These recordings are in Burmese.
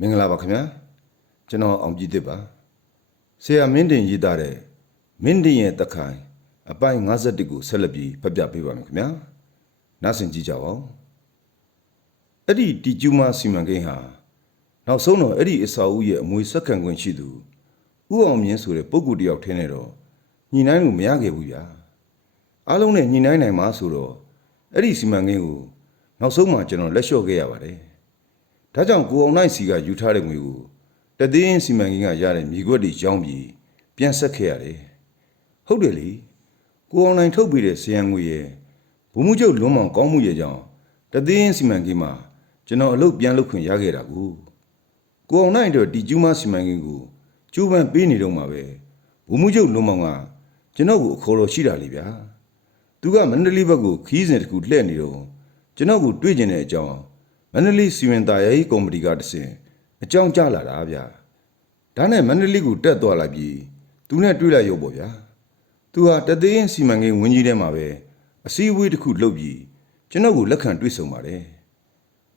မင်္ဂလာပါခင်ဗျာကျွန်တော်အောင်ကြည်တစ်ပါဆရာမင်းတင်ရေးသားတဲ့မင်းတင်ရဲ့တက်ခိုင်အပိုင်း51ကိုဆက်လက်ပြီးဖတ်ပြပေးပါမယ်ခင်ဗျာနားဆင်ကြည့်ကြပါဦးအဲ့ဒီတီကျူးမစီမံကိန်းဟာနောက်ဆုံးတော့အဲ့ဒီအစာအုပ်ရဲ့အမွေစက္ကန့်ခွင့်ရှိသူဥအောင်မြင့်ဆိုတဲ့ပုဂ္ဂိုလ်တစ်ယောက်ထင်းနေတော့ညှိနှိုင်းလို့မရခဲ့ဘူးဗျာအားလုံးနဲ့ညှိနှိုင်းနိုင်မှာဆိုတော့အဲ့ဒီစီမံကိန်းကိုနောက်ဆုံးမှကျွန်တော်လက်လျှော့ခဲ့ရပါတယ် ဒါကြောင့်ကိုအောင်နိုင်စီကယူထားတဲ့ငွေကိုတသိန်းစီမံကိန်းကရတဲ့မြေခွက်တွေရောင်းပြီးပြန်ဆက်ခဲ့ရတယ်။ဟုတ်တယ်လေ။ကိုအောင်နိုင်ထုတ်ပြီးတဲ့ဇယံငွေရဲ့ဘုံမှုချုပ်လွန်မောင်ကောင်းမှုရဲ့ကြောင့်တသိန်းစီမံကိန်းမှာကျွန်တော်အလုပ်ပြန်လုပ်ခွင့်ရခဲ့တာကိုကိုအောင်နိုင်တို့တီကျူးမစီမံကိန်းကိုကျိုးပန်းပေးနေတော့မှာပဲဘုံမှုချုပ်လွန်မောင်ကကျွန်တော်ကိုအခေါ်တော်ရှိတာလေဗျာ။သူကမန္တလေးဘက်ကိုခီးစဉ်တစ်ခုလှည့်နေတော့ကျွန်တော်ကိုတွေ့ကျင်တဲ့အကြောင်း မန္တလေးစီမံသားရေးကော်မတီကတဆင်အကြောင်းကြားလာတာဗျာဒါနဲ့မန္တလေးကိုတက်သွားလိုက်ပြီးသူနဲ့တွေ့လိုက်ရုပ်ပေါ့ဗျာသူဟာတသိန်းစီမံကိန်းဝင်ကြီးထဲမှာပဲအစည်းအဝေးတစ်ခုလုပ်ပြီးကျွန်တော်ကိုလက်ခံတွေ့ဆုံပါတယ်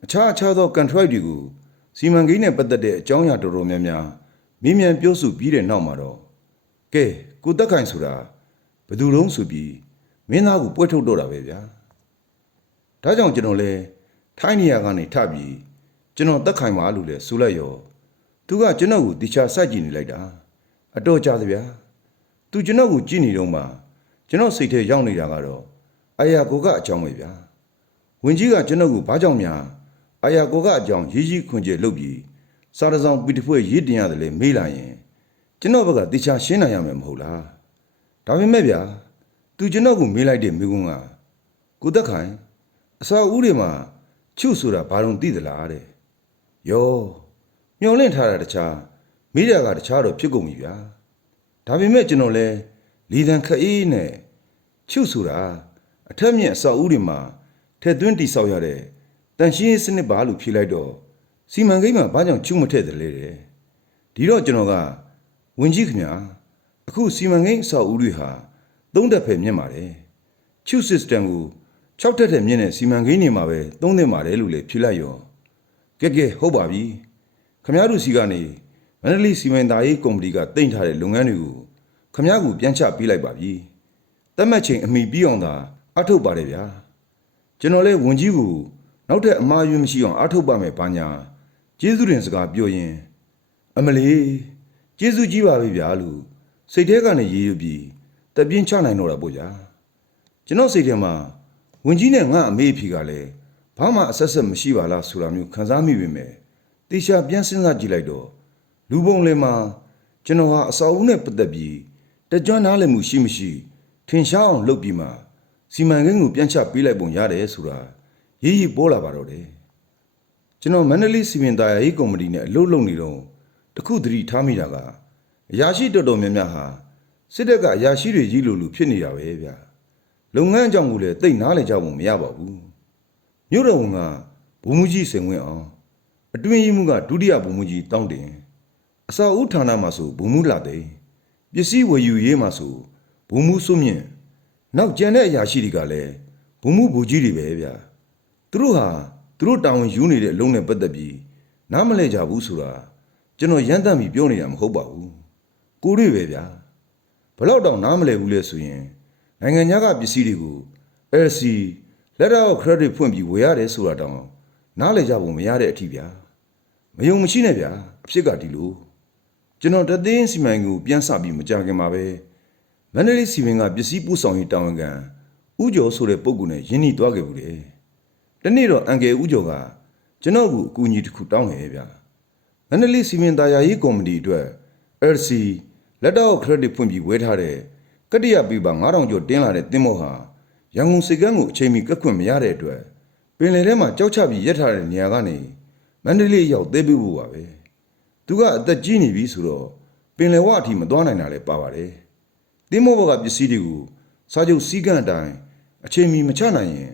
အခြားအခြားသော contract တွေကိုစီမံကိန်းနဲ့ပတ်သက်တဲ့အကြောင်းအရာတော်တော်များများမြင်းမြန်ပြောဆိုပြီးတဲ့နောက်မှာတော့ကဲကိုတက်ခိုင်ဆိုတာဘယ်သူတုံးဆိုပြီးမင်းသားကိုပွဲထုတ်တော့တာပဲဗျာဒါကြောင့်ကျွန်တော်လဲ ထိုင်းနေရာကနေထပြီးကျွန်တော်တက်ခိုင်ပါလို့လဲဆိုလိုက်ရောသူကကျွန်တော်ကိုတခြားစိုက်ကြည့်နေလိုက်တာအတော့ကြသဗျာသူကျွန်တော်ကိုကြည့်နေတော့မှကျွန်တော်စိတ်ထဲရောက်နေတာကတော့အာယာကိုကအကြောင်းပဲဗျာဝင်ကြီးကကျွန်တော်ကိုဘာကြောင့်များအာယာကိုကအကြောင်းရေးကြီးခွန်ကျဲလုပ်ပြီးစားတစောင်းပီတဖွဲ့ရေးတင်ရတယ်လေမေးလာရင်ကျွန်တော်ဘက်ကတခြားရှင်းနိုင်ရမယ်မဟုတ်လားဒါပေမဲ့ဗျာသူကျွန်တော်ကိုမေးလိုက်တဲ့မိကုန်းကကိုတက်ခိုင်အစာဦးတွေမှာ ချုဆိုတာဘာလို့သိသလားတဲ့။ယောမျောလင့်ထားတာတခြားမိရကတခြားတော့ဖြစ်ကုန်ပြီဗျာ။ဒါပေမဲ့ကျွန်တော်လဲလီတန်ခအေးနဲ့ချုဆိုတာအထက်မြင့်အစာဦးတွေမှာထက်သွင်းတိဆောက်ရတဲ့တန်ရှင်းရေးစနစ်ပါလို့ဖြေလိုက်တော့စီမံကိန်းမှာဘာကြောင့်ချုမထည့်တယ်လဲတဲ့။ဒီတော့ကျွန်တော်ကဝင်ကြီးခင်ဗျာအခုစီမံကိန်းအစာဦးတွေဟာသုံးတက်ဖယ်မြင့်ပါတယ်။ချူ system ကို 6တက်တဲ့မြင့်တဲ့စီမံကိန်းတွေမှာပဲသုံးသင့်ပါတယ်လို့လေဖြေလိုက်ရောကဲကဲဟုတ်ပါပြီခမရတို့စီကနေမန္တလေးစီမံသားရေးကုမ္ပဏီကတင်ထားတဲ့လုပ်ငန်းတွေကိုခမရကိုပြန်ချပေးလိုက်ပါပြီတတ်မှတ်ချိန်အမိပြီးအောင်သာအထုတ်ပါတယ်ဗျာကျွန်တော်လဲဝန်ကြီးကိုနောက်ထပ်အမှားယွင်းမရှိအောင်အထုတ်ပါမယ်ဘာညာကျေးဇူးတင်စကားပြောရင် အမလီကျေးဇူးကြီးပါပြီဗျာလို့စိတ်ထဲကနေရေးရပြီးတပြင်းချနိုင်တော့တာပေါ့ဗျာကျွန်တော်စိတ်ထဲမှာ ဝင်ကြီးနဲ့ငါအမေအဖေကလည်းဘာမှအဆက်ဆက်မရှိပါလားဆိုတာမျိုးခံစားမိပေမဲ့တေချာပြန်စဉ်းစားကြည့်လိုက်တော့လူပုံလေးမှာကျွန်တော်ဟာအစာအုပ်နဲ့ပတ်သက်ပြီးတကြွနားလည်မှုရှိမရှိထင်ရှားအောင်လုပ်ပြီးမှစီမံကိန်းကိုပြန်ချပေးလိုက်ပုံရတယ်ဆိုတာရေးရေးပေါ်လာပါတော့တယ်ကျွန်တော်မန္တလေးစီမံသားရေးကော်မတီနဲ့အလုပ်လုပ်နေတော့တခုတတိထားမိတာကအရာရှိတော်တော်များများဟာစစ်တပ်ကအရာရှိတွေကြီးလိုလိုဖြစ်နေတာပဲဗျာ လုပ်ငန်းအကြောင်းကိုလည်းသိနားလည်ကြဖို့မရပါဘူးမြို့တော်ဝန်ကဘုံမူကြီးစင်ဝင်အောင်အတွင်းရေးမှုကဒုတိယဘုံမူကြီးတောင်းတင်အစာဦးဌာနမှာဆိုဘုံမူလာတဲ့ပစ္စည်းဝယ်ယူရေးမှာဆိုဘုံမူစွမြင့်နောက်ကျန်တဲ့အရာရှိတွေကလည်းဘုံမူဘူကြီးတွေပဲဗျာသူတို့ဟာသူတို့တာဝန်ယူနေတဲ့အလုံးနဲ့ပတ်သက်ပြီးနားမလဲကြဘူးဆိုတာကျွန်တော်ရမ်းတမ်းပြီးပြောနေတာမဟုတ်ပါဘူးကိုတွေပဲဗျာဘလောက်တောင်နားမလဲဘူးလဲဆိုရင် နိုင်ငံခြားကပစ္စည်းတွေကို LC letter of credit ဖွင့်ပြီးဝယ်ရတယ်ဆိုတာတောင်နားလည်ကြဖို့မရတဲ့အထိဗျာမယုံမရှိနဲ့ဗျာအဖြစ်ကဒီလိုကျွန်တော်တသိန်းစီမံကိန်းကိုပြန်စပြီးမကြခင်မှာပဲမန္တလေးစီမံကပစ္စည်းပို့ဆောင်ရေးတာဝန်ခံဥကျော်ဆိုတဲ့ပုဂ္ဂိုလ်နဲ့ယင်းနှီးသွားခဲ့ဘူးလေတနေ့တော့အန်ကယ်ဥကျော်ကကျွန်တော်ကိုအကူအညီတစ်ခုတောင်းခဲ့ဗျာမန္တလေးစီမံသားယာရေးကော်မတီအတွက် LC လက်တော့ခရက်ဒစ်ဖွင့်ပြီးဝယ်ထားတဲ့ ကတ္တရပြပါ9000ကျော်တင်းလာတဲ့တင်းမောဟာရန်ကုန်စိတ်ကမ်းကိုအချိန်မီကတ်ခွင့်မရတဲ့အတွက်ပင်လယ်ထဲမှာကြောက်ချပြီးရက်ထားတဲ့နေရာကနေမန္တလေးရောက်သေးပေးဖို့ပါပဲသူကအသက်ကြီးနေပြီဆိုတော့ပင်လယ်ဝအထိမသွားနိုင်တာလည်းပါပါတယ်တင်းမောဘကပစ္စည်းတွေကိုစာချုပ်စည်းကမ်းအတိုင်းအချိန်မီမချနိုင်ရင်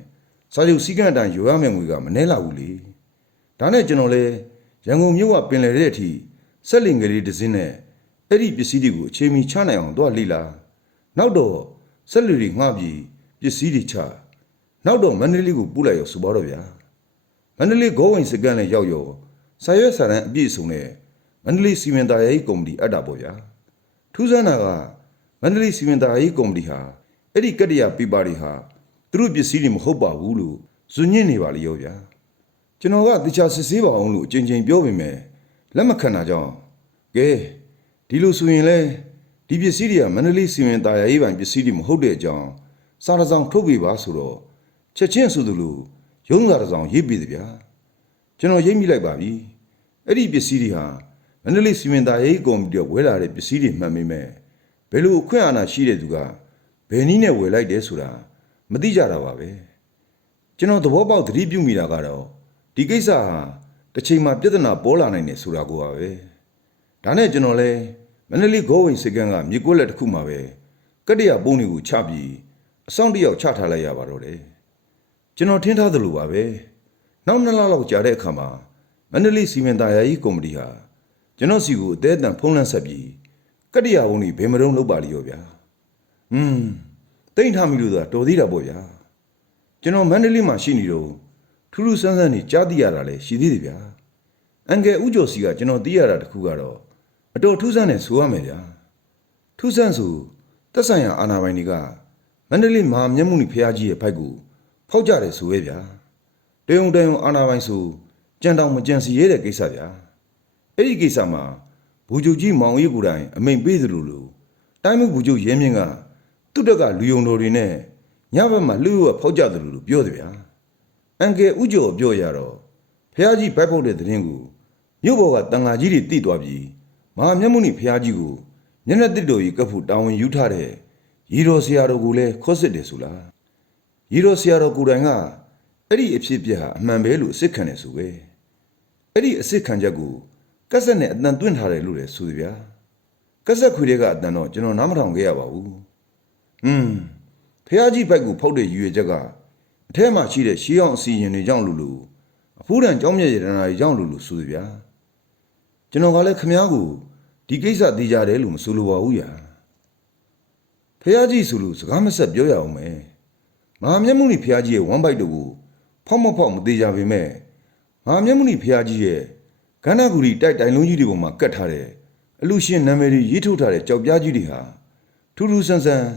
စာချုပ်စည်းကမ်းအတိုင်းယူရမယ့်ငွေကမနှဲလာဘူးလေဒါနဲ့ကျွန်တော်လဲရန်ကုန်မြို့ကပင်လယ်တဲ့အထိဆက်လင်ကလေးတစ်စင်းနဲ့အဲ့ဒီပစ္စည်းတွေကိုအချိန်မီချနိုင်အောင်တော့လိလာ နောက်တော့ဆက်လူတွေငှပြီးပစ္စည်းတွေချနောက်တော့မန္တလေးကိုပို့လိုက်ရောဆိုပါတော့ဗျာမန္တလေးဂေါဝင်စကန်လည်းရောက်ရောစာရွက်စာတမ်းအပြည့်အစုံနဲ့မန္တလေးစီမံသားရေးကော်မတီအပ်တာပေါ့ဗျာထူးဆန်းတာကမန္တလေးစီမံသားရေးကော်မတီဟာအဲ့ဒီကတ္တရာပြပါတွေဟာသူတို့ပစ္စည်းတွေမဟုတ်ပါဘူးလို့ဇွညစ်နေပါလေရောဗျာကျွန်တော်ကတခြားစစ်ဆေးပါအောင်လို့အချိန်ချင်းပြောပေမဲ့လက်မခံတာကြောင့်ကဲဒီလိုဆိုရင်လဲ ဒီပစ္စည်းတွေကမန္တလေးစီမံသားရေးပိုင်ပစ္စည်းတွေမဟုတ်တဲ့အကြောင်းစာရဆောင်ထုတ်ပြပါဆိုတော့ချက်ချင်းဆိုသူလိုရုံးစာတစ်စောင်ရေးပြတယ်ဗျာကျွန်တော်ရိပ်မိလိုက်ပါပြီအဲ့ဒီပစ္စည်းတွေဟာမန္တလေးစီမံသားရေးကော်မတီကဝယ်လာတဲ့ပစ္စည်းတွေမှန်ပေမဲ့ဘယ်လိုအခွင့်အာဏာရှိတဲ့သူကဘယ်နည်းနဲ့ဝယ်လိုက်တယ်ဆိုတာမသိကြတာပါပဲကျွန်တော်သဘောပေါက်သတိပြုမိတာကတော့ဒီကိစ္စဟာတစ်ချိန်မှာပြဿနာပေါ်လာနိုင်တယ်ဆိုတာကိုပါပဲဒါနဲ့ကျွန်တော်လဲမ န္တလေးဂိုးဝင်စကန်ကမြေကွက်လက်တစ်ခုမှာပဲကတ္တရာပုံးတွေကိုချပြီးအဆောင်တစ်ယောက်ချထားလိုက်ရပါတော့တယ်ကျွန်တော်ထင်ထားသလိုပါပဲနောက်နှစ်လလောက်ကြာတဲ့အခါမှာမန္တလေးစီမံသားယာယီကော်မတီဟာကျွန်တော်စီကိုအသေးအတန်ဖုံးလန့်ဆက်ပြီးကတ္တရာဘုံကြီးဘယ်မတုံးလုပ်ပါလိရောဗျာ။ဟွန်းတိတ်ထားမိလို့သာတော်သေးတာပေါ့ဗျာ။ကျွန်တော်မန္တလေးမှာရှိနေတော့ထူးထူးဆန်းဆန်းနေကြားသိရတာလည်းရှိသေးတယ်ဗျာ။အန်ကယ်ဥကျော်စီကကျွန်တော်သိရတာတခုကတော့ အတော်ထူးဆန်းတယ်ဆိုရမယ်ဗျာ။ထူးဆန်းဆိုတက်ဆိုင်ရာအာဏာပိုင်တွေကမန္တလေးမဟာမြတ်မှုနိဖျားကြီးရဲ့ဘိုက်ကိုဖောက်ကြတယ်ဆိုရဲ့ဗျာ။တေုံတေုံအာနာပိုင်ဆိုကြံတောင်မကြံစီရဲတဲ့ကိစ္စဗျာအဲ့ဒီကိစ္စမှာဘူဂျူကြီးမောင်ကြီးကိုယ်တိုင်အမိန်ပေးသလိုလိုတိုင်းမှုဘူဂျူရဲမြင့်ကသူ့တက်ကလူယုံတော်တွေနဲ့ညဘက်မှာလှုပ်ရဖောက်ကြသလိုလိုပြောတယ်ဗျာအန်ကယ်ဥကျော်ပြောရတော့ဖះကြီးဘိုက်ပုတ်တဲ့တဲ့င်းကိုမြို့ပေါ်ကတန်ဃာကြီးတွေတိသွားပြီး မဟာမျက်မှုနိဖះကြီးကိုမျက်နှာတစ်တော်ကြီးကပ်ဖို့တာဝန်ယူထားတဲ့ရီတော်ဆရာတော်ကိုလည်းခေါ်စစ်တယ်ဆိုလားရီတော်ဆရာတော်ကိုယ်တိုင်ကအဲ့ဒီအဖြစ်အပျက်ဟာအမှန်ပဲလို့အစ်စ်ခံတယ်ဆိုပဲအဲ့ဒီအစ်စ်ခံချက်ကိုကက်ဆက်နဲ့အတန်သွင်းထားတယ်လို့လည်းဆိုဗျာကက်ဆက်ခွေတွေကအတန်တော့ကျွန်တော်နားမထောင်ခဲ့ရပါဘူးဟွန်းဖះကြီးဘက်ကိုဖောက်တဲ့ရွေချက်ကအထဲမှာရှိတဲ့ရှေးအောင်အစီရင်တွေကြောင့်လို့လို့အဖိုးတန်ကြောင်းမြတ်ရတနာတွေကြောင့်လို့လို့ဆိုဗျာ ကျွန်တော်ကလည်းခမားကိုဒီကိစ္စသိကြတယ်လို့မဆိုလိုပါဘူးယာဖះကြီးဆိုလို့စကားမဆက်ပြောရအောင်မယ်မဟာမျက်မှုနိဖျားကြီးရဲ့ဝမ်ဘိုက်တို့ကိုဖောက်မဖောက်မသေးကြပေမဲ့မဟာမျက်မှုနိဖျားကြီးရဲ့ကန္နာဂူရီတိုက်တိုင်လုံးကြီးတွေပေါ်မှာကတ်ထားတဲ့အလူရှင်နာမည်တွေရေးထုတ်ထားတဲ့ကြောက်ပြားကြီးတွေဟာထူးထူးဆန်းဆန်း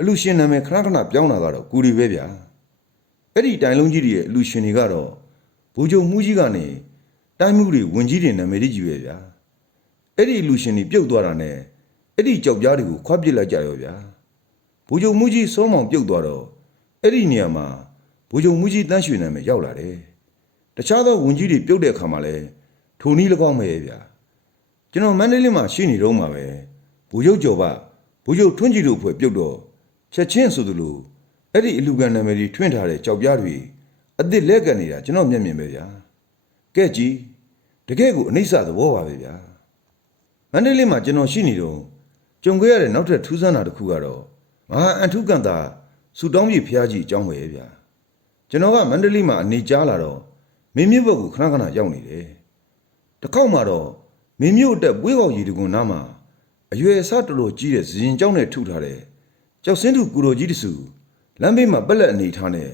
အလူရှင်နာမည်ခဏခဏပြောင်းလာကတော့ကူရီပဲဗျာအဲ့ဒီတိုင်လုံးကြီးတွေရဲ့အလူရှင်တွေကတော့ဘူဂျုံမှုကြီးကနေ တိုင်းမှုတွေဝင်ကြီးတွေနာမည်တွေကြီးပဲဗျာအဲ့ဒီအလူရှင်တွေပြုတ်သွားတာနဲ့အဲ့ဒီကြောက်ပြားတွေကိုခွာပစ်လိုက်ကြရောဗျာဘူဂျုံမှုကြီးစောမောင်ပြုတ်သွားတော့အဲ့ဒီနေရာမှာဘူဂျုံမူကြီးတန်းရွှေနာမည်ရောက်လာတယ်။တခြားသောဝန်ကြီးတွေပြုတ်တဲ့အခါမှာလဲထိုနည်း၎င်းပဲဗျာ။ကျွန်တော်မန္တလေးမှာရှိနေတော့မှာပဲဘူဂျုံကျော်ပါဘူဂျုံထွန်းကြည်တို့ဖွဲ့ပြုတ်တော့ချက်ချင်းဆိုသလိုအဲ့ဒီအလူကန်နာမည်တွေထွင်းထားတဲ့ကြောက်ပြားတွေအစ်စ်လက်ကန်နေတာကျွန်တော်မျက်မြင်ပဲဗျာ။ကဲကြည် တကယ့်ကိုအနိစ္စသဘောပါပဲဗျာ။မန္တလေးမှာကျွန်တော်ရှိနေတော့ကြုံခဲ့ရတဲ့နောက်ထပ်ထူးဆန်းတာတစ်ခုကတော့မဟာအန်ထုကန်တာဆူတောင်းကြီးဖျားကြီးအကြောင်းပဲဗျာကျွန်တော်ကမန္တလေးမှာအနေကြားလာတော့မင်းမြို့ဘက်ကိုခဏခဏရောက်နေတယ်တစ်ခေါက်မှာတော့မင်းမြို့တက်ပွေးကောက်ရီတကွန်နားမှာအရွယ်အစားတော်တော်ကြီးတဲ့ဇရင်ကျောင်းနဲ့ထုထားတဲ့ကြောက်စင်းသူကူတော်ကြီးတစုလမ်းဘေးမှာပက်လက်အနေထားနဲ့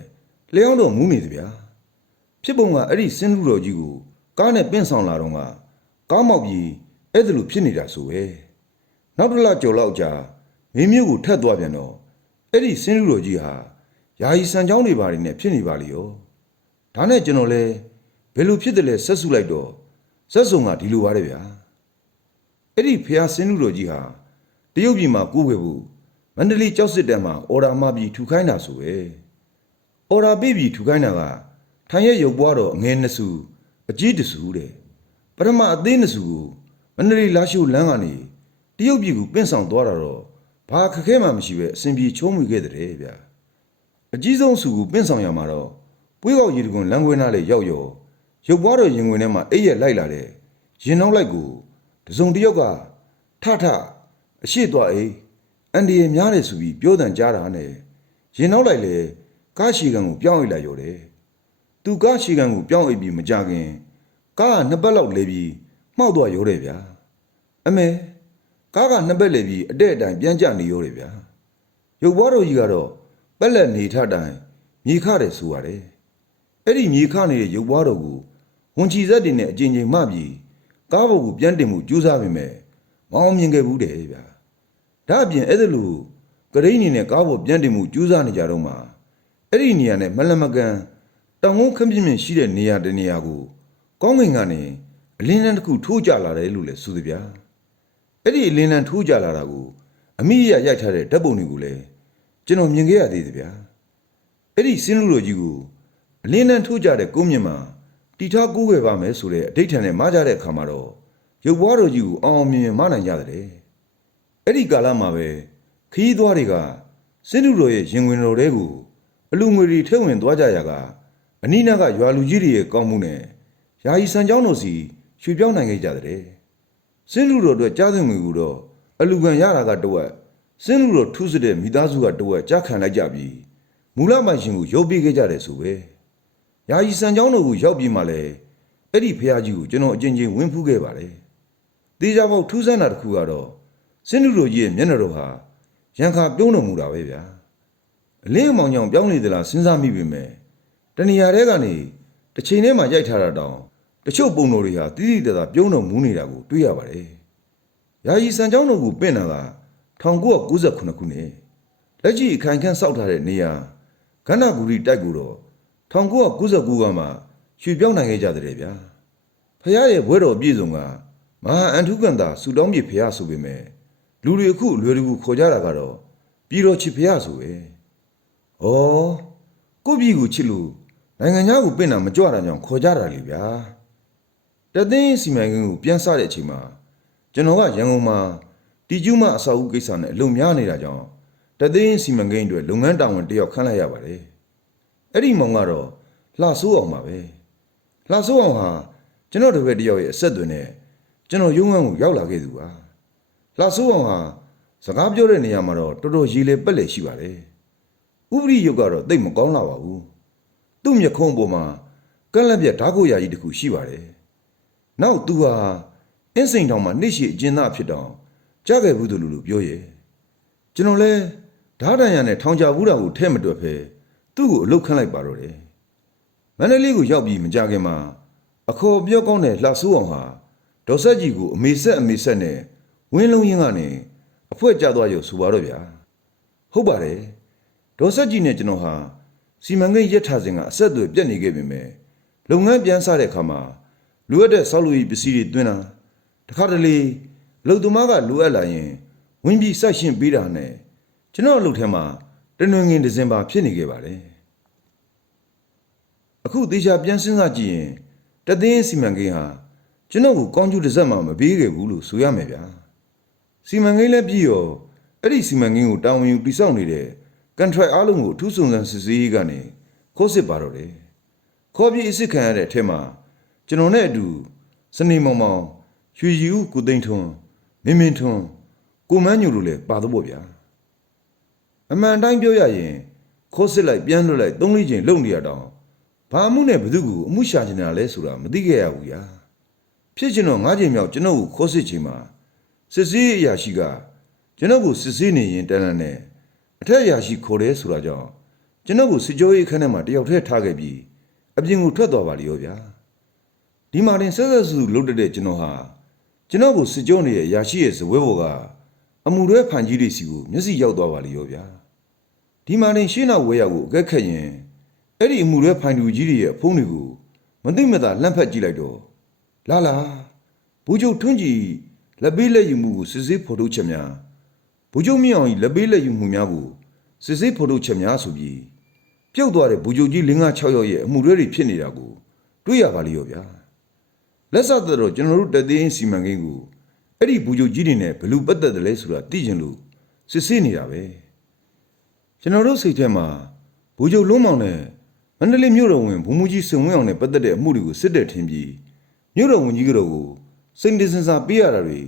လျှောင်းတော်မူးနေတယ်ဗျာဖြစ်ပုံကအဲ့ဒီစင်းလူတော်ကြီးကို ကားနဲ့ပင့်ဆောင်လာတော့ကကားမောက်ပြီးအဲ့ဒါလိုဖြစ်နေတာဆိုပဲနောက်တစ်လကျော်လောက်ကြာမင်းမြို့ကိုထက်သွားပြန်တော့အဲ့ဒီစင်းလူတော်ကြီးဟာယာယီစံချောင်းတွေဘာတွေနဲ့ဖြစ်နေပါလိရောဒါနဲ့ကျွန်တော်လဲဘယ်လိုဖြစ်တယ်လဲဆက်စုလိုက်တော့ဆက်စုံကဒီလိုပါတယ်ဗျာအဲ့ဒီဖះစင်းလူတော်ကြီးဟာတရုတ်ပြည်မှာကိုးွယ်ဖို့မန္တလေးကြောက်စစ်တန်းမှာအော်ဒါမှပြီးထူခိုင်းတာဆိုပဲအော်ဒါပေးပြီးထူခိုင်းတာကထိုင်ရဲ့ရုပ်ပွားတော့အငဲနှစ်စု အကြီးတစုတဲ့ပထမအသေးနှစ်စုကိုမန္တလေးလာရှိုးလမ်းကနေတရုတ်ပြည်ကိုပင့်ဆောင်သွားတာတော့ဘာခက်ခဲမှမရှိပဲအစဉ်ပြေချုံးမိခဲ့တဲ့ဗျာအကြီးဆုံးစုကိုပင့်ဆောင်ရမှာတော့ပွေးကောက်ရီတကွန်လမ်းခွဲနားလေရောက်ရောရုပ်ပွားတော်ရင်ဝင်ထဲမှာအိပ်ရက်လိုက်လာတဲ့ရင်နောက်လိုက်ကိုတစုံတစ်ယောက်ကထထအရှိသွားအိအန်ဒီရများတယ်ဆိုပြီးပြောတန်ကြားတာနဲ့ရင်နောက်လိုက်လေကားရှီကန်ကိုပြောင်းအိပ်လိုက်ရောတယ် သူကားရှီကန်ကိုပြောင်းအိပ်ပြီးမကြခင်ကားကနှစ်ပတ်လောက်လဲပြီးမှောက်သွားရောတယ်ဗျာအမေကားကနှစ်ဘက်လေပြီးအတဲ့အတိုင်ပြန်ကျနေရောတယ်ဗျာရုပ်ဘွားတော်ကြီးကတော့ပက်လက်နေထတိုင်မြေခတယ်ဆိုရတယ်အဲ့ဒီမြေခနေတဲ့ရုပ်ဘွားတော်ကိုဝဝန်ချီဇက်တွေနဲ့အကြိမ်ကြိမ်မှပြီးကားပေါ်ကိုပြန်တင်မှုကြိုးစားပေမဲ့မအောင်မြင်ခဲ့ဘူးတဲ့ဗျာဒါအပြင်အဲ့ဒါလိုကရိန်းနေနဲ့ကားပေါ်ပြန်တင်မှုကြိုးစားနေကြတော့မှအဲ့ဒီနေရာနဲ့မလန်မကန် တောင်ကုန်းခင်းပြင်းပြင်းရှိတဲ့နေရာတစ်နေရာကိုကောင်းကင်ကနေအလင်းလန်းတစ်ခုထိုးကျလာတယ်လို့လည်းဆိုသဗျာအဲ့ဒီအလင်းလန်းထိုးကျလာတာကိုအမိရရိုက်ထားတဲ့ဓာတ်ပုံတွေကိုလည်းကျွန်တော်မြင်ခဲ့ရသေးသဗျာအဲ့ဒီစင်းလူတော်ကြီးကိုအလင်းလန်းထိုးကျတဲ့ကုန်းမြင့်မှာတီထားကူးခဲ့ပါမယ်ဆိုတဲ့အဋိဋ္ဌာန်နဲ့မှားကြတဲ့အခါမှာတော့ရုပ်ဘွားတော်ကြီးကိုအောင်အောင်မြင်မြင်မနိုင်ကြတဲ့အဲ့ဒီကာလမှာပဲခီးသွားတွေကစင်းလူတော်ရဲ့ရင်ဝင်တော်တွေကိုအလူငွေတွေထဲဝင်သွားကြရက အနိနာကရွာလူကြီးတွေရဲ့ကောင်းမှုနဲ့ယာယီစံကြောင်းတော်စီရွှေပြောင်းနိုင်ခဲ့ကြတဲ့စင်းလူတော်အတွက်ကြားသွင်းငွေကိုတော့အလူခံရတာကတဝက်စင်းလူတော်ထုစစ်တဲ့မိသားစုကတဝက်ကြားခံလိုက်ကြပြီးမူလမိုင်ရှင်ကိုရုပ်ပေးခဲ့ကြတယ်ဆိုပဲယာယီစံကြောင်းတော်ကိုရောက်ပြီးမှလည်းအဲ့ဒီဖះကြီးကိုကျွန်တော်အချင်းချင်းဝင်းဖူးခဲ့ပါတယ်တေချာပေါက်ထူးဆန်းတာတစ်ခုကတော့စင်းလူတော်ကြီးရဲ့မျက်နှာတော်ဟာရန်ခါပြုံးတော်မူတာပဲဗျာအလင်းအမောင်ကြောင့်ပြောင်းနေသလားစဉ်းစားမိပေမဲ့ တဏှာတဲကနေတစ်ချိန်ထဲမှာရိုက်ထားတာတောင်တချို့ပုံတော်တွေဟာတိတိတသားပြုံးတော်မူနေတာကိုတွေ့ရပါတယ်။ယာယီစံကြောင်းတော်ကိုပင့်တာက1998ခုနှစ်လက်ရှိအခိုင်ခန့်စောက်ထားတဲ့နေရာကန္နာဂူရီတိုက်ကိုတော့1999ကမှရွှေ့ပြောင်းနိုင်ခဲ့ကြတဲ့ဗျာ။ဖះရဲ့ဘွဲတော်ပြည့်စုံကမဟာအန်ထုကန်သာဆူတောင်းပြဖះဆိုပေမဲ့လူတွေအခုအလွယ်တကူခေါ်ကြတာကတော့ပြည်တော်ချစ်ဖះဆိုပဲ။ဩကိုယ့်ပြည်ကိုချစ်လို့ နိုင်ငံသားကိုပင့်တာမကြွတာကြောင့်ခေါ်ကြတာလေဗျာတသိန်းစီမံကိန်းကိုပြန်ဆတဲ့အချိန်မှာကျွန်တော်ကရန်ကုန်မှာတီကျူးမအဆောက်အဦကိစ္စနဲ့အလုံများနေတာကြောင့်တသိန်းစီမံကိန်းအတွက်လုပ်ငန်းတာဝန်တစ်ယောက်ခန့်လိုက်ရပါတယ်အဲ့ဒီမောင်ကတော့လှဆိုးအောင်ပါပဲလှဆိုးအောင်ဟာကျွန်တော်တပည့်တစ်ယောက်ရဲ့အဆက်အသွယ်နဲ့ကျွန်တော်ရုံးခန်းကိုရောက်လာခဲ့သူပါလှဆိုးအောင်ဟာစကားပြောတဲ့နေရာမှာတော့တော်တော်ရည်လေပက်လေရှိပါတယ်ဥပရိယုတ်ကတော့တိတ်မကောင်းလာပါဘူး သူ့မျက်ခုံးပေါ်မှာကက်လက်ပြဓာတ်ကိုရာကြီးတစ်ခုရှိပါတယ်နောက်သူဟာအင်းစိန်တောင်မှာနှိရှိအကျဉ်းသားဖြစ်တော့ကြားခဲ့ဘူးသူလူလူပြောရဲ့ကျွန်တော်လဲဓာတ်တန်ရနဲ့ထောင်ချဘူးတာကိုထဲ့မတွက်ဖဲသူ့ကိုအလုတ်ခန့်လိုက်ပါတော့တယ်မန္တလေးကိုရောက်ပြီးမကြခင်မှာအခေါ်ပြောကောင်းတဲ့လှဆိုးအောင်ဟာဒေါ်ဆက်ကြီးကိုအမေဆက်အမေဆက်နဲ့ဝင်းလုံးရင်ကနေအဖွဲကြသွားရုံဆိုပါတော့ဗျာဟုတ်ပါတယ်ဒေါ်ဆက်ကြီးနဲ့ကျွန်တော်ဟာ စီမံကိန်းရက်ထားစဉ်ကအဆက်အသွယ်ပြတ်နေခဲ့ပေမဲ့လုပ်ငန်းပြန်စတဲ့အခါမှာလိုအပ်တဲ့ဆောက်လုပ်ရေးပစ္စည်းတွေတွင်းတာတခါတလေလုံသမားကလိုအပ်လာရင်ဝင်းပြီးဆက်ရှင်ပေးတာနဲ့ကျွန်တော်အလုပ်ထဲမှာတနွင်ငင်ဒီဇင်ဘာဖြစ်နေခဲ့ပါတယ်အခုသေချာပြန်စဉ်းစားကြည့်ရင်တသိန်းစီမံကိန်းဟာကျွန်တော်ကိုကောင်းကျိုးတစ်စက်မှမပေးခဲ့ဘူးလို့ဆိုရမယ်ဗျာစီမံကိန်းလည်းပြီးရောအဲ့ဒီစီမံကိန်းကိုတာဝန်ယူတည်ဆောက်နေတဲ့ contract အားလုံးကိုအထူးစုံစမ်းစစ်ဆေးရေးကနေခိုးစစ်ပါတော့တယ်ခေါ်ပြီးအစ်စ်ခံရတဲ့အထက်မှာကျွန်တော်နဲ့အတူစနေမောင်မောင်ရွှေရီဦးကိုသိန်းထွန်းမင်းမင်းထွန်းကိုမန်းညူတို့လည်းပါတော့ပေါ့ဗျာအမှန်တိုင်းပြောရရင်ခိုးစစ်လိုက်ပြန်လွတ်လိုက်သုံးလေးချိန်လုံနေရတော့ဘာအမှုနဲ့ဘသူကိုအမှုရှာနေတာလဲဆိုတာမသိခဲ့ရဘူးညာဖြစ်ချင်တော့ငါးချိန်မြောက်ကျွန်တော်ကိုခိုးစစ်ချိန်မှာစစ်စေးအရာရှိကကျွန်တော်ကိုစစ်စေးနေရင်တန်းတန်းနဲ့အ ထက်အရာရှိခေါ်တယ်ဆိုတာကြောင့်ကျွန်တော်ကိုစစ်ကြောရေးခန်းထဲမှာတယောက်တည်းထားခဲ့ပြီးအပြင်ကိုထွက်သွားပါလိရောဗျာဒီမှာတင်ဆက်ဆက်စုလုတ်တက်တဲ့ကျွန်တော်ဟာကျွန်တော်ကိုစစ်ကြောနေတဲ့အရာရှိရဲ့ဇပွဲဘော်ကအမှုရဲဖန်ကြီးတွေစီကိုမျက်စိရောက်သွားပါလိရောဗျာဒီမှာတင်ရှင်းနောက်ဝဲရောက်ကိုအကက်ခက်ရင်အဲ့ဒီအမှုရဲဖန်သူကြီးတွေရဲ့အဖုံးတွေကိုမသိမသာလှန့်ဖက်ကြည့်လိုက်တော့လာလာဘူချုပ်ထွန်းကြီးလက်ပေးလက်ယူမှုကိုစစ်စစ်ဖော်ထုတ်ချက်များဘူချုပ်မြောင်ကြီးလက်ပေးလက်ယူမှုများကို စစ်စစ်ဖော်ထုတ်ချက်များဆိုပြီးပြုတ်သွားတဲ့ဘူချုပ်ကြီးလင်းကား6ယောက်ရဲ့အမှုရဲတွေဖြစ်နေတာကိုတွေ့ရပါလိရောဗျာလက်ဆက်သက်တော့ကျွန်တော်တို့တသိန်းစီမံကိန်းကိုအဲ့ဒီဘူချုပ်ကြီးတွေနဲ့ဘယ်လိုပတ်သက်တယ်လဲဆိုတာသိချင်လို့စစ်စစ်နေတာပဲကျွန်တော်တို့စိတ်ထဲမှာဘူချုပ်လုံးမောင်နဲ့မန္တလေးမြို့တော်ဝင်ဘုံမူကြီးစုံဝင်းအောင်နဲ့ပတ်သက်တဲ့အမှုတွေကိုစစ်တဲ့ထင်ပြီးမြို့တော်ဝင်ကြီးကတော့ကိုစိတ်တစင်စာပေးရတာတွေ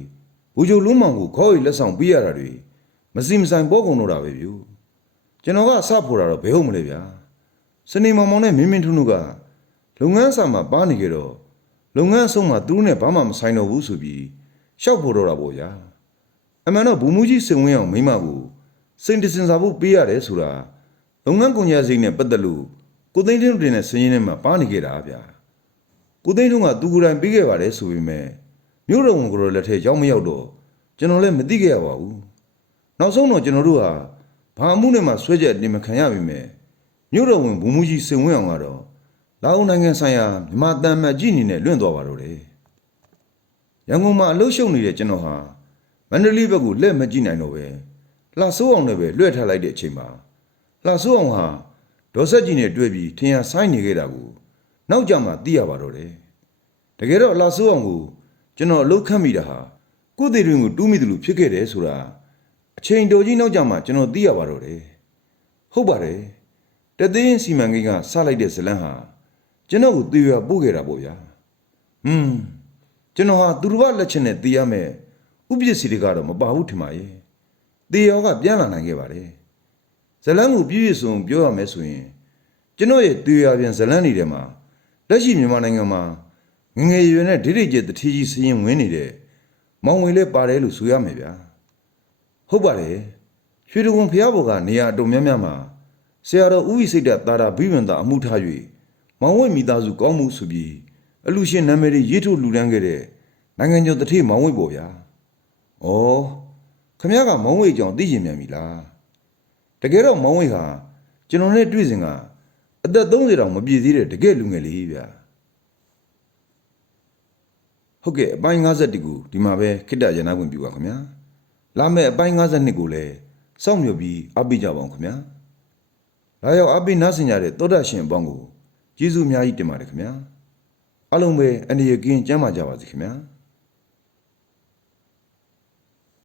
ဘူချုပ်လုံးမောင်ကိုခေါ်ရလက်ဆောင်ပေးရတာတွေမစီမဆိုင်ပေါ်ကုန်တော့တာပဲဗျူ ကျွန်တော်ကအစဖို့တာတော့ဘယ်ဟုတ်မလဲဗျာစနေမောင်မောင်နဲ့မင်းမင်းထွန်းတို့ကလုပ်ငန်းဆောင်မှာပါနေကြတော့လုပ်ငန်းအဆုံးမှာသူတို့နဲ့ဘာမှမဆိုင်တော့ဘူးဆိုပြီးရှောက်ဖို့တော့တာပေါ့ဗျာအမှန်တော့ဘူမူကြီးစုံဝင်းအောင်မိမကိုစိတ်တစင်စာဖို့ပေးရတယ်ဆိုတာလုပ်ငန်းကုန်ရစိတ်နဲ့ပတ်သက်လို့ကိုသိန်းတင်းတင်တဲ့စည်ရင်းထဲမှာပါနေကြတာဗျာကိုကိုသိန်းတို့ကသူကိုယ်တိုင်ပြီးခဲ့ပါတယ်ဆိုပေမဲ့မြို့တော်ဝန်ကတော်လက်ထက်ရောက်မရောက်တော့ကျွန်တော်လည်းမသိခဲ့ရပါဘူးနောက်ဆုံးတော့ကျွန်တော်တို့ဟာ ဘာအမှုနဲ့မှဆွဲချက်တင်မခံရပြီမဲ့မြို့တော်ဝန်ဘူမူကြီးစင်ဝင်းအောင်ကတော့လာအိုနိုင်ငံဆိုင်ရာမြန်မာတန်မတ်ကြီးအနေနဲ့လွင့်သွားပါတော့တယ်ရန်ကုန်မှာအလုပ်ရှုပ်နေတဲ့ကျွန်တော်ဟာမန္တလေးဘက်ကိုလက်မကြည့်နိုင်တော့ပဲလှဆိုးအောင်လည်းပဲလွှဲထားလိုက်တဲ့အချိန်မှာလှဆိုးအောင်ဟာဒေါ်ဆက်ကြီးနဲ့တွေ့ပြီးထင်ရဆိုင်နေခဲ့တာကိုနောက်ကြမှသိရပါတော့တယ်တကယ်တော့အလားဆိုးအောင်ကိုကျွန်တော်အလုပ်ခန့်မိတာဟာကိုယ့်သေးတွင်ကိုတူးမိတယ်လို့ဖြစ်ခဲ့တယ်ဆိုတာ အချိန်တော်ကြီးနောက်ကျမှကျွန်တော်သိရပါတော့တယ်ဟုတ်ပါတယ်တသိန်းစီမံကိန်းကစလိုက်တဲ့ဇလန်းဟာကျွန်တော်ကိုသေရပို့ခဲ့တာပေါ့ဗျာဟွန်းကျွန်တော်ဟာသူတော်ဘာလက်ချက်နဲ့သိရမယ်ဥပ္ပစ္စည်းတွေကတော့မပါဘူးထင်ပါရဲ့သေရောကပြန်လာနိုင်ခဲ့ပါတယ်ဇလန်းကိုပြည့်ပြည့်စုံပြောရမယ်ဆိုရင်ကျွန်တော်ရဲ့သေရပြန်ဇလန်းနေတယ်မှာလက်ရှိမြန်မာနိုင်ငံမှာငယ်ငယ်ရွယ်ရွယ်နဲ့ဒိဋ္ဌိကျတထီကြီးစရင်ဝင်နေတဲ့မောင်ဝင်လေးပါတယ်လို့ဆိုရမယ်ဗျာ ဟုတ်ပါတယ်ရွှေတဝန်ဖျားဘော်ကနေရာအတုံများများမှာဆရာတော်ဦးဝိစိတ်တတာရာဘိဝင်သာအမှုထား၍မောင်ဝိမိသားစုကောင်းမှုဆိုပြီးအလူရှင်နာမည်တွေရေးထုတ်လူတန်းခဲ့တဲ့နိုင်ငံကျော်တထေးမောင်ဝိပေါ့ဗျာဩခမရကမောင်ဝိအကြောင်းသိရင်မြန်ပြီလားတကယ်တော့မောင်ဝိဟာကျွန်တော်နဲ့တွေ့စဉ်ကအသက်30တောင်မပြည့်သေးတဲ့တကယ်လူငယ်လေးဗျာဟုတ်ကဲ့အပိုင်း51ကိုဒီမှာပဲခိတ္တရနာခွင့်ပြုပါခင်ဗျာ လာမယ့်အပိုင်း52ကိုလည်းစောင့်မျှော်ပြီးအားပေးကြပါအောင်ခင်ဗျာလာရောက်အားပေးနားဆင်ကြတဲ့သောတာရှင်အပေါင်းကိုကျေးဇူးအများကြီးတင်ပါတယ်ခင်ဗျာအားလုံးပဲအနေရကင်းကျမ်းမာကြပါစေခင်ဗျာ